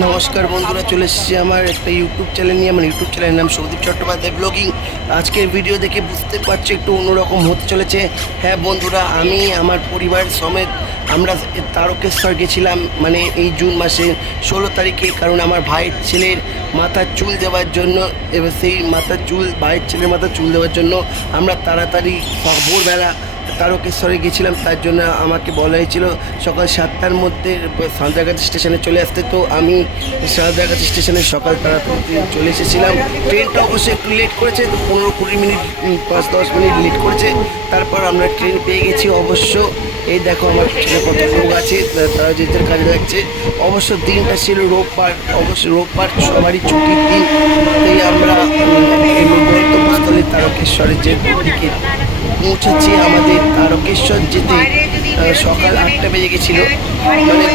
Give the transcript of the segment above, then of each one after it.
নমস্কার বন্ধুরা, চলে এসেছি আমার একটা ইউটিউব চ্যানেল নিয়ে। আমার ইউটিউব চ্যানেলের নাম সৌদীপ চট্টোপাধ্যায় ব্লগিং। আজকের ভিডিও দেখে বুঝতে পারছি একটু অন্যরকম হতে চলেছে। হ্যাঁ বন্ধুরা, আমি আমার পরিবার সমেত আমরা তারকেশ্বর গেছিলাম, মানে এই জুন মাসের 16 তারিখে। কারণ আমার ভাইয়ের ছেলের মাথার চুল দেওয়ার জন্য, এবার সেই মাথার চুল ভাইয়ের ছেলের মাথার চুল দেওয়ার জন্য আমরা তাড়াতাড়ি ভোরবেলা তারকেশ্বরে গেছিলাম। তার জন্য আমাকে বলা হয়েছিল সকাল 7টার মধ্যে সাঁতরাগাছি স্টেশনে চলে আসতে। তো আমি সাঁতরাগাছি স্টেশনে সকাল তাড়াতাড়ি চলে এসেছিলাম। ট্রেনটা অবশ্যই একটু লেট করেছে, তো 15-20 মিনিট 5-10 মিনিট লেট করেছে। তারপর আমরা ট্রেন পেয়ে গেছি অবশ্য। এই দেখো আমার ছেলে কত লোক আছে, তারা যেতে কাজে লাগছে। অবশ্য দিনটা ছিল রোববার, অবশ্য রোববার সবারই ছুটির দিন। তাই আমরা গন্তব্যস্থলে তারকেশ্বরের যে দিকে পৌঁছেছি। আমাদের তারকেশ্বর যেতে সকাল 8টা বেজে গেছিলো, মানে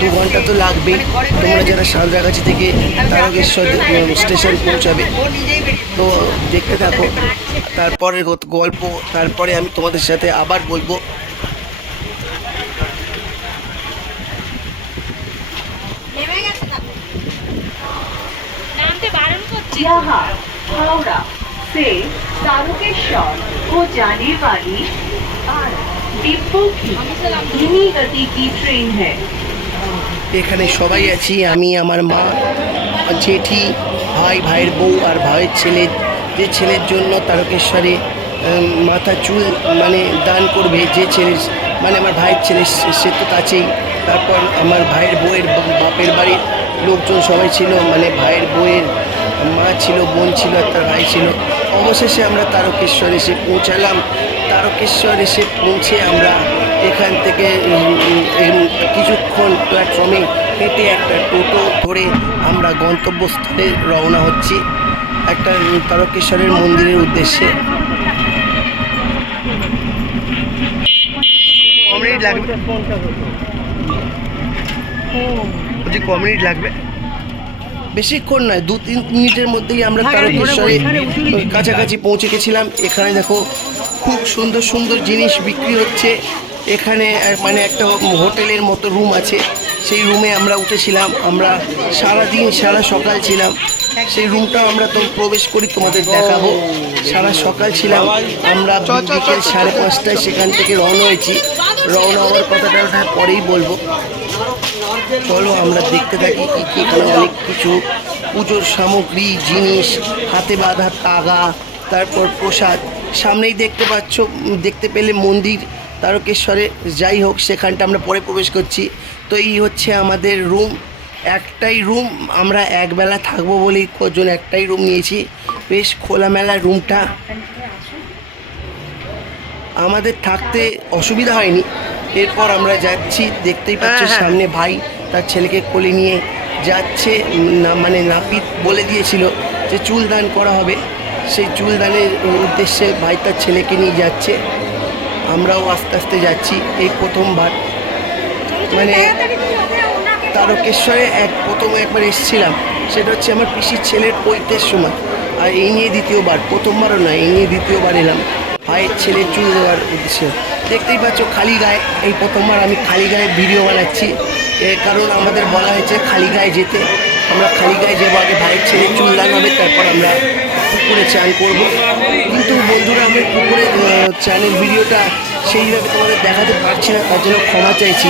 2 ঘন্টা তো লাগবেই। তোমরা যারা সাঁতরাগাছি থেকে তারকেশ্বর স্টেশন পৌঁছাবে, তো দেখতে থাকো তারপরের গল্প। তারপরে আমি তোমাদের সাথে আবার বলবো। यहाँ हावड़ा से तारकेश्वर को जाने वाली डिब्बों की धीमी गति की ट्रेन है। এখানে সবাই আছি, আমি, আমার মা, জেঠি, ভাইয়ের বউ আর ভাইয়ের ছেলে। যে ছেলের জন্য তারকেশ্বরে মাথা চুল মানে দান করবে, যে ছেলে মানে আমার ভাইয়ের ছেলে, সে তো কাছেই। তারপর আমার ভাইয়ের বউয়ের বাপের বাড়ির লোকজন সবাই ছিল, মানে ভাইয়ের বউয়ের মা ছিল, বোন ছিল আর তার ভাই ছিল। অবশেষে আমরা তারকেশ্বর এসে পৌঁছালাম। তারকেশ্বর এসে পৌঁছে আমরা এখান থেকে কিছুক্ষণ প্ল্যাটফর্মে হেঁটে একটা টোটো ধরে আমরা গন্তব্যস্থলে রওনা হচ্ছি, একটা তারকেশ্বরের মন্দিরের উদ্দেশ্যে। কমিনিট লাগবে, বলছি কমিনিট লাগবে, বেশিক্ষণ নয়, 2-3 মিনিটের মধ্যেই আমরা তারকেশ্বরে কাছাকাছি পৌঁছে গেছিলাম। এখানে দেখো খুব সুন্দর সুন্দর জিনিস বিক্রি হচ্ছে। এখানে মানে একটা হোটেলের মতো রুম আছে, সেই রুমে আমরা উঠেছিলাম। আমরা সারা সকাল ছিলাম, সেই রুমটাও আমরা তো প্রবেশ করি, তোমাদের দেখাবো। সারা সকাল ছিলাম আমরা, বিকেল 5:30টায় সেখান থেকে রওনা হয়েছি। রওনা হওয়ার কথাটা পরেই বলবো। চলো আমরা দেখতে থাকি কী কী। এখানে অনেক কিছু পুজোর সামগ্রী, জিনিস, হাতে বাঁধা তাগা, তারপর প্রসাদ। সামনেই দেখতে পেলে মন্দির তারকেশ্বরে। যাই হোক, সেখানটা আমরা পরে প্রবেশ করছি। তো এই হচ্ছে আমাদের রুম, একটাই রুম। আমরা একবেলা থাকবো বলেই কজন একটাই রুম নিয়েছি। বেশ খোলামেলা রুমটা, আমাদের থাকতে অসুবিধা হয়নি। এরপর আমরা যাচ্ছি, দেখতেই পাচ্ছ সামনে ভাই তার ছেলেকে কোলে নিয়ে যাচ্ছে। মানে নাপিত বলে দিয়েছিল যে চুল দান করা হবে, সেই চুল দানের উদ্দেশ্যে ভাই তার ছেলেকে নিয়ে যাচ্ছে। আমরাও আস্তে আস্তে যাচ্ছি। এই প্রথমবার মানে তারকেশ্বরে প্রথম একবার এসেছিলাম, সেটা হচ্ছে আমার পিসির ছেলের পৈতের সময়। আর এই নিয়ে দ্বিতীয়বার, প্রথমবারও নয়, এই নিয়ে দ্বিতীয়বার এলাম ভাইয়ের ছেলের চুল দেওয়ার উদ্দেশ্যে। দেখতেই পাচ্ছ খালি গায়ে, এই প্রথমবার আমি খালি গায়ে ভিডিও বানাচ্ছি। কারণ আমাদের বলা হয়েছে খালি গায়ে যেতে। আমরা খালি গায়ে যাবো, আগে ভাইয়ের ছেলের চুল দান হবে, তারপর আমরা পুকুরে চান করব। কিন্তু বন্ধুরা, আমি পুকুরে চানের ভিডিওটা সেইভাবে তোমাদের দেখাতে পারছি না, তার জন্য ক্ষমা চাইছি।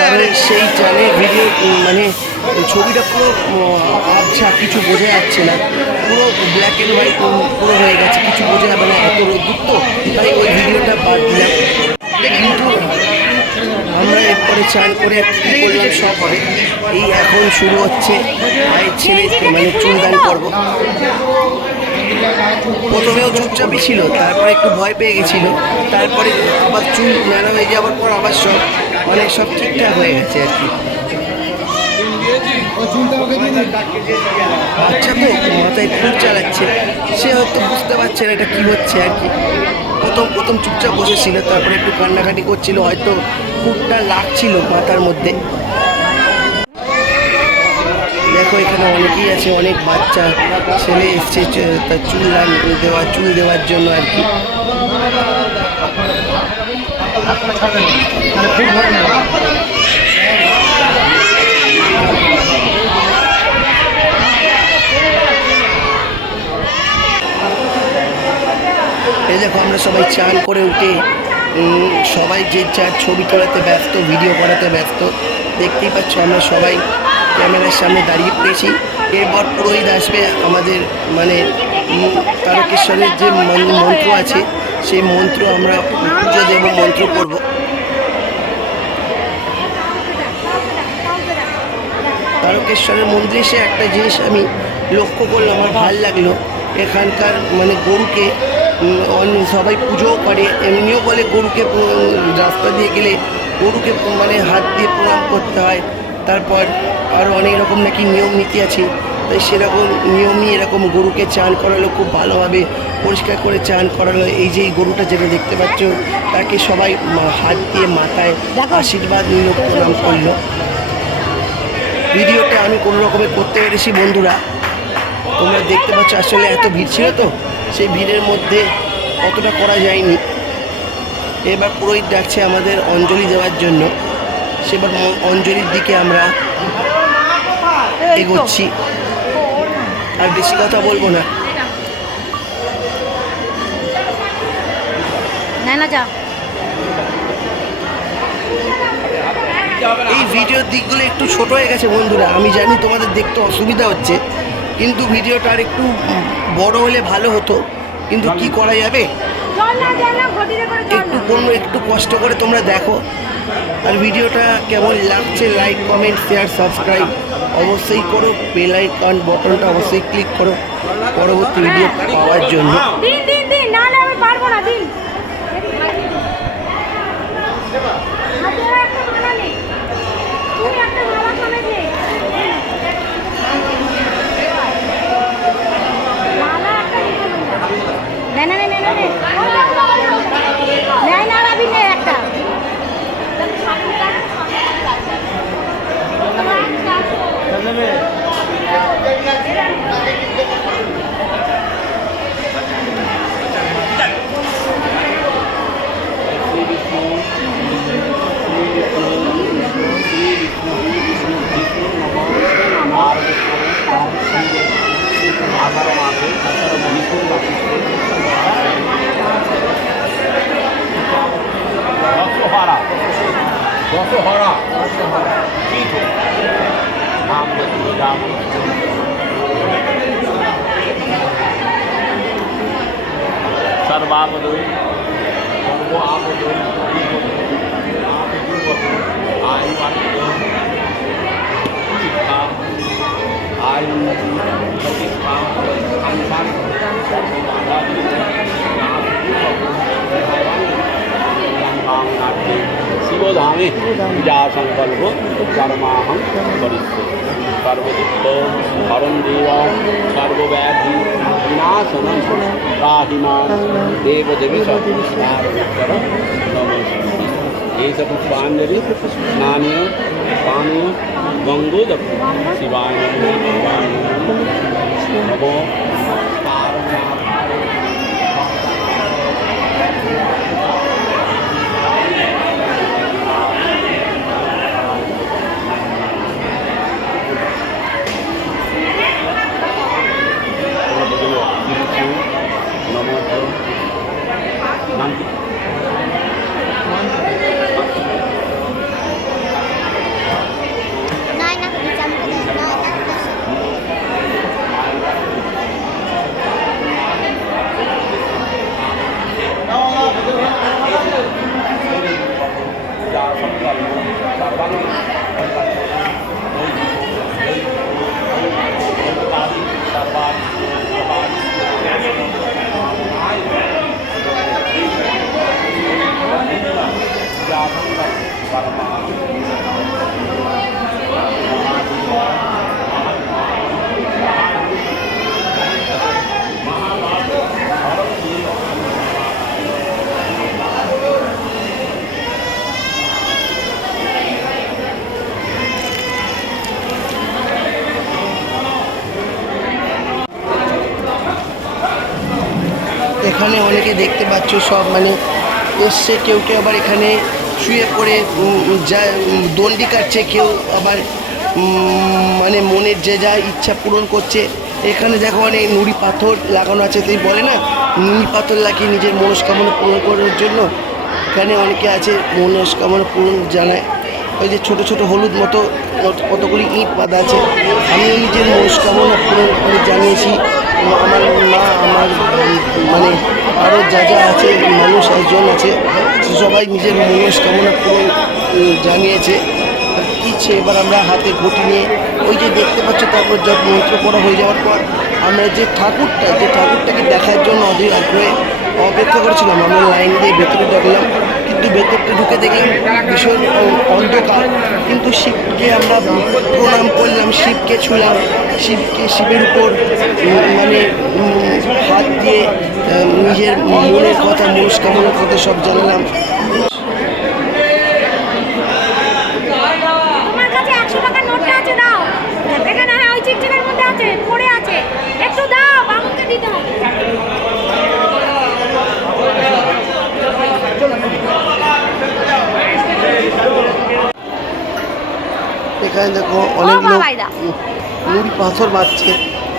কারণ সেই চানের ভিডিও মানে ছবিটা পুরো আবছা, কিছু বোঝা যাচ্ছে না, পুরো ব্ল্যাক অ্যান্ড হোয়াইট পুরো হয়ে গেছে, কিছু বোঝা যাবে না, এত রোদ্দুর তো, তাই ওই ভিডিওটা বাদ দিলাম। কিন্তু আমরা এরপরে চান করে কী করলাম সব হবে। এই এখন শুরু হচ্ছে ভাইয়ের ছেলে মানে চুলদান পর্ব। প্রথমেও চুপচাপই ছিল, তারপরে একটু ভয় পেয়ে গেছিল, তারপরে আবার চুল মেলা হয়ে যাওয়ার পর আবার সব মানে সব ঠিকঠাক হয়ে গেছে আর কি। বাচ্চা তো মাথায় খুব চালাচ্ছে, সে হয়তো বুঝতে পারছে না এটা কী হচ্ছে আর কি। প্রথম চুপচাপ বসেছিল, তারপরে একটু কান্নাকাটি করছিল, হয়তো খুবটা লাগছিল মাথার মধ্যে। দেখো এখানে অনেকেই আছে, অনেক বাচ্চা ছেলে এসছে তার চুল দেওয়ার জন্য আর কি। সবাই চান করে উঠে সবাই যে যার ছবি তোলাতে ব্যস্ত, ভিডিও করাতে ব্যস্ত। দেখতেই পাচ্ছ আমরা সবাই ক্যামেরার সামনে দাঁড়িয়ে পড়েছি। এরপর পুরোহিত আসবে আমাদের মানে তারকেশ্বরের যে মন্ত্র আছে সেই মন্ত্র আমরা পুজো দেব, মন্ত্র করব। তারকেশ্বরের মন্দিরে এসে একটা জিনিস আমি লক্ষ্য করলাম, আমার ভালো লাগলো। এখানকার মানে গরুকে সবাই পুজোও করে, এমনিও বলে গরুকে রাস্তা দিয়ে গেলে গরুকে মানে হাত দিয়ে প্রণাম করতে হয়। তারপর আরও অনেক রকম নাকি নিয়ম নীতি আছে, তাই সেরকম নিয়মই এরকম গরুকে চান করালো, খুব ভালোভাবে পরিষ্কার করে চান করালো। এই যে এই গরুটা যেটা দেখতে পাচ্ছ তাকে সবাই হাত দিয়ে মাথায় আশীর্বাদ নিল, প্রণাম করলো। ভিডিওটা আমি কোনো রকমে করতে পেরেছি বন্ধুরা, তোমরা দেখতে পাচ্ছ। আসলে এত ভিড় ছিল তো, সেই ভিড়ের মধ্যে অতটা করা যায়নি। এবার পুরোহিত ডাকছে আমাদের অঞ্জলি দেওয়ার জন্য, সেবার অঞ্জলির দিকে আমরা এগোচ্ছি। আর বেশি কথা বলবো না। এই ভিডিওর দিকগুলো একটু ছোট হয়ে গেছে বন্ধুরা, আমি জানি তোমাদের দেখতে অসুবিধা হচ্ছে, কিন্তু ভিডিওটা আর একটু বড় হলে ভালো হতো, কিন্তু কি করা যাবে। একটু কষ্ট করে তোমরা দেখো। আর ভিডিওটা কেমন লাগছে লাইক, কমেন্ট, শেয়ার, সাবস্ক্রাইব অবশ্যই করো। বেল আইকন বটনটা অবশ্যই ক্লিক করো পরবর্তী ভিডিও পাওয়ার জন্য। सर्वावधि सर्व आवधि आयु आयु प्रतिष्ठा शिवधामे पूजा संकल्प कर्माहं करिष्ये सर्वदुःख हरं देव सर्वव्याधि विनाशनं राहिमां देवदेवेश एष पुष्पाञ्जलि स्नानीय पानीय गंगोदक शिवाय नमो এখানে অনেকে দেখতে পাচ্ছ সব মানে এসছে, কেউ কেউ আবার এখানে শুয়ে পড়ে যা দণ্ডি কাটছে, কেউ আবার মানে মনের যে যা ইচ্ছা পূরণ করছে। এখানে দেখো অনেক নুড়ি পাথর লাগানো আছে, তুই বলে না নুড়ি পাথর লাগিয়ে নিজের মনস্কামনা পূরণ করার জন্য। এখানে অনেকে আছে মনস্কামনা পূরণ জানায়। ওই যে ছোট ছোট হলুদ মতো কতগুলি ইঁট বাঁধা আছে। আমিও নিজের মনস্কামনা পূরণ করে জানিয়েছি। আমার মা, আমার মানে আরও যা যা আছে মানুষ একজন আছে, সবাই নিজের মনস্কামনা পূরণ জানিয়েছে। কিচ্ছে এবার আমরা হাতে ঘটি নিয়ে ওই যে দেখতে পাচ্ছ, তারপর যত মন্ত্র পড়া হয়ে যাওয়ার পর আমরা যে ঠাকুরটাকে দেখার জন্য অপেক্ষা করেছিলাম। আমরা লাইন দিয়ে ভেতরে ঢুকলাম, কিন্তু ভেতরটা ঢুকে দেখলাম ভীষণ অন্ধকার। কিন্তু শিবকে আমরা প্রণাম করলাম, শিবকে ছুঁলাম, শিবের উপর মানে হাত দিয়ে নিজের মনের কথা, মনস্কামনার কথা সব জানালাম। তোমার কাছে 100 টাকার নোটটা আছে, দাও। এখানে হ্যাঁ ওই চিকচিকের মধ্যে আছে, পড়ে আছে, একটু দাও, বাবুকে দিতে হবে। এখানে দেখো অনেক লোক বাবাইদা। নুড়ি পাথর বাঁধছে।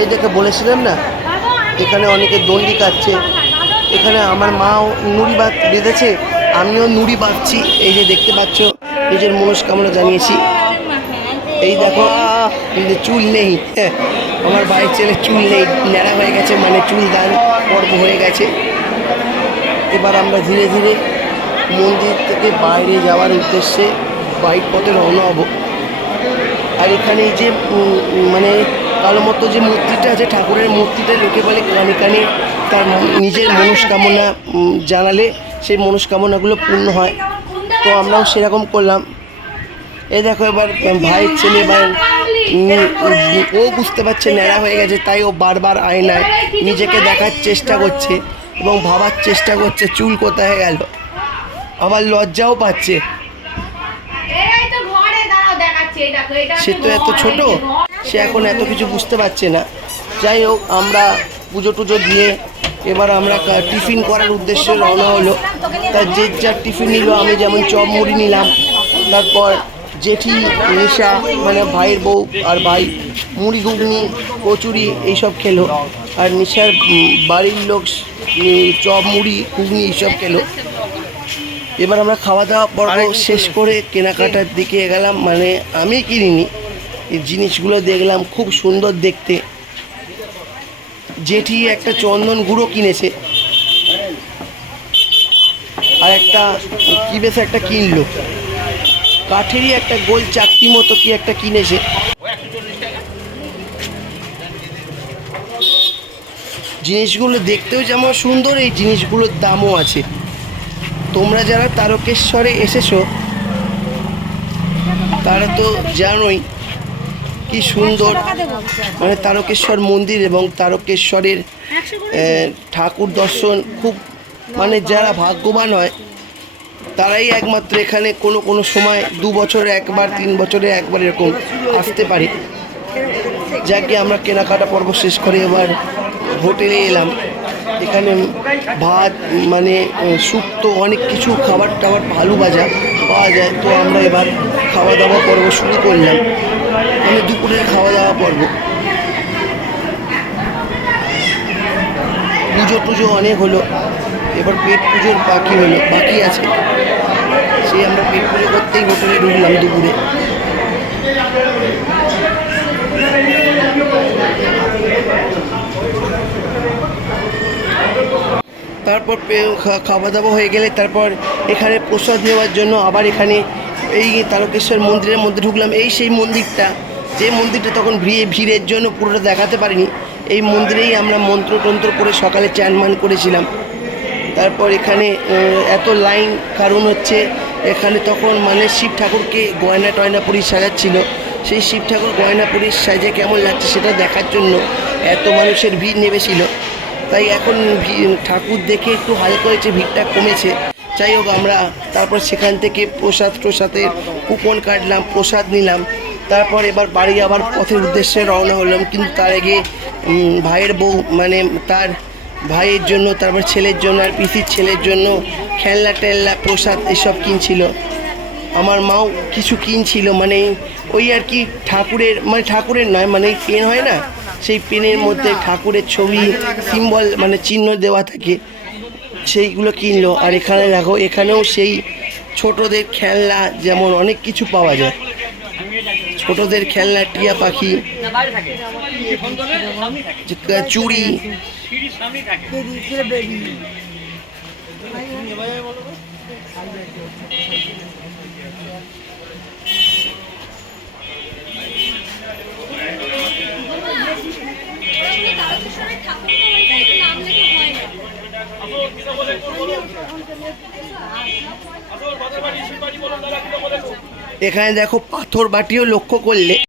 এই দেখে বলেছিলাম না, এখানে অনেকে দণ্ডি কাটছে। এখানে আমার মাও নুড়ি বেঁধেছে, আমিও নুড়ি বাঁধছি। এই যে দেখতে পাচ্ছ, নিজের মনস্কামনা জানিয়েছি। এই দেখো চুল নেই, আমার ভাইয়ের ছেলে চুল নেই, ন্যাড়া হয়ে গেছে, মানে চুল দান পর্ব হয়ে গেছে। এবার আমরা ধীরে ধীরে মন্দির থেকে বাইরে যাওয়ার উদ্দেশ্যে বাইক পথে রওনা হব। আর এখানে যে মানে কালো মতো যে মূর্তিটা আছে, ঠাকুরের মূর্তিটা, লোকে বলে কানে কানে তার নিজের মনস্কামনা জানালে সেই মনস্কামনাগুলো পূর্ণ হয়। তো আমরাও সেরকম করলাম। এই দেখো এবার ভাইয়ের ছেলে, এবার ও বুঝতে পারছে ন্যাড়া হয়ে গেছে, তাই ও বারবার আয়নায় নিজেকে দেখার চেষ্টা করছে এবং ভাবার চেষ্টা করছে চুল কোথায় গেল। আবার লজ্জাও পাচ্ছে, সে তো এত ছোট, সে এখন এত কিছু বুঝতে পারছে না। যাই হোক, আমরা পুজো টুজো দিয়ে এবার আমরা টিফিন করার উদ্দেশ্যে রওনা হলো। তার যে যার টিফিন নিল, আমি যেমন চপ মুড়ি নিলাম, তারপর জেঠি, নিশা মানে ভাইয়ের বউ আর ভাই মুড়ি ঘুগনি কচুরি এইসব খেলো, আর নিশার বাড়ির লোক চপ মুড়ি ঘুগনি এইসব খেলো। এবার আমরা খাওয়া দাওয়া পর্ব শেষ করে কেনাকাটার দিকে গেলাম। মানে আমি কিনিনি, এই জিনিসগুলো দেখলাম খুব সুন্দর দেখতে। জেঠি একটা চন্দন গুঁড়ো কিনেছে, আর একটা কি বেশ একটা কিনলো, কাঠেরই একটা গোল চাকতি মতো কি একটা কিনেছে। জিনিসগুলো দেখতেও যেমন সুন্দর, এই জিনিসগুলোর দামও আছে। তোমরা যারা তারকেশ্বরে এসেছো তারা তো জানোই কি সুন্দর মানে তারকেশ্বর মন্দির এবং তারকেশ্বরের ঠাকুর দর্শন খুব, মানে যারা ভাগ্যবান হয় তারাই একমাত্র এখানে কোনো সময় 2 বছরে একবার, 3 বছরে একবার এরকম আসতে পারে। যাকে আমরা কেনাকাটা পর্ব শেষ করে এবার হোটেলে এলাম। এখানে ভাত মানে শুক্তো অনেক কিছু খাবার টাবার ভালো ভাজা পাওয়া যায়। তো আমরা এবার খাওয়া দাওয়া পর্ব শুরু করলাম, মানে দুপুরের খাওয়া দাওয়া পর্ব। পুজো টুজো অনেক হলো, এবার পেট পুজোর বাকি আছে। সেই আমরা পেট পুজো করতেই হোটেলে ঢুকলাম দুপুরে। তারপর খাওয়া দাওয়া হয়ে গেলে তারপর এখানে প্রসাদ নেওয়ার জন্য আবার এখানে এই তারকেশ্বর মন্দিরের মধ্যে ঢুকলাম। এই সেই মন্দিরটা, যে মন্দিরটা তখন ভিড়ের জন্য পুরোটা দেখাতে পারিনি। এই মন্দিরেই আমরা মন্ত্রতন্ত্র করে সকালে চান মান করেছিলাম। তারপর এখানে এত লাইন কারণ হচ্ছে এখানে তখন মানে শিব ঠাকুরকে গয়না টয়না পরি সাজাচ্ছিল। সেই শিব ঠাকুর গয়না পরি সাজে কেমন লাগছে সেটা দেখার জন্য এত মানুষের ভিড় নেমেছিল। তাই এখন ঠাকুর দেখে একটু হালকা হয়েছে, ভিড়টা কমেছে। যাই হোক, আমরা তারপর সেখান থেকে প্রসাদের কুপন কাটলাম, প্রসাদ নিলাম। তারপর এবার বাড়ি আবার পথের উদ্দেশ্যে রওনা হলাম। কিন্তু তার আগে ভাইয়ের বউ মানে তার ভাইয়ের জন্য, তারপর ছেলের জন্য আর পিসির ছেলের জন্য খেলনা টেলনা প্রসাদ এসব কিনছিল। আমার মাও কিছু কিনছিল, মানে ওই আর কি ঠাকুরের, মানে ঠাকুরের নয়, মানে পেন হয় না সেই পেনের মধ্যে ঠাকুরের ছবি সিম্বল মানে চিহ্ন দেওয়া থাকে, সেইগুলো কিনলো। আর এখানে দেখো, এখানেও সেই ছোটদের খেলনা, যেমন অনেক কিছু পাওয়া যায়, ছোটদের খেলনা, টিয়া পাখি, চুড়ি। এখানে দেখো পাথর বাটিও লক্ষ্য করলে